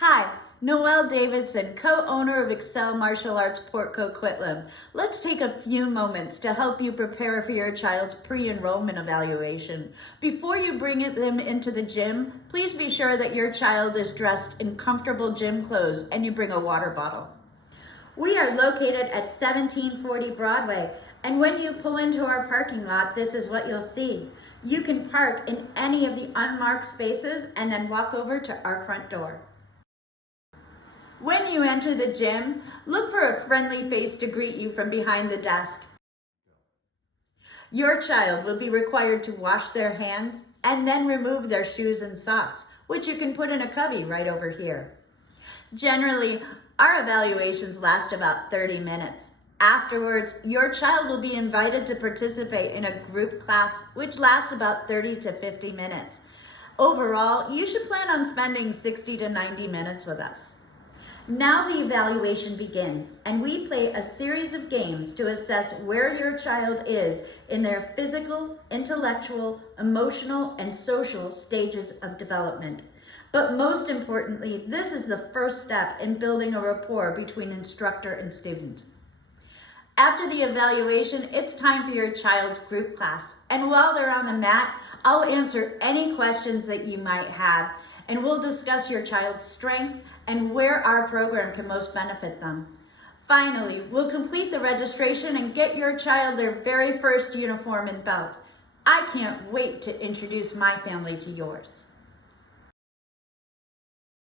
Hi, Noelle Davidson, co-owner of Excel Martial Arts Port Coquitlam. Let's take a few moments to help you prepare for your child's pre-enrollment evaluation. Before you bring them into the gym, please be sure that your child is dressed in comfortable gym clothes and you bring a water bottle. We are located at 1740 Broadway, and when you pull into our parking lot, this is what you'll see. You can park in any of the unmarked spaces and then walk over to our front door. When you enter the gym, look for a friendly face to greet you from behind the desk. Your child will be required to wash their hands and then remove their shoes and socks, which you can put in a cubby right over here. Generally, our evaluations last about 30 minutes. Afterwards, your child will be invited to participate in a group class, which lasts about 30 to 50 minutes. Overall, you should plan on spending 60 to 90 minutes with us. Now the evaluation begins, and we play a series of games to assess where your child is in their physical, intellectual, emotional, and social stages of development. But most importantly, this is the first step in building a rapport between instructor and student. After the evaluation, it's time for your child's group class. And while they're on the mat, I'll answer any questions that you might have, and we'll discuss your child's strengths and where our program can most benefit them. Finally, we'll complete the registration and get your child their very first uniform and belt. I can't wait to introduce my family to yours.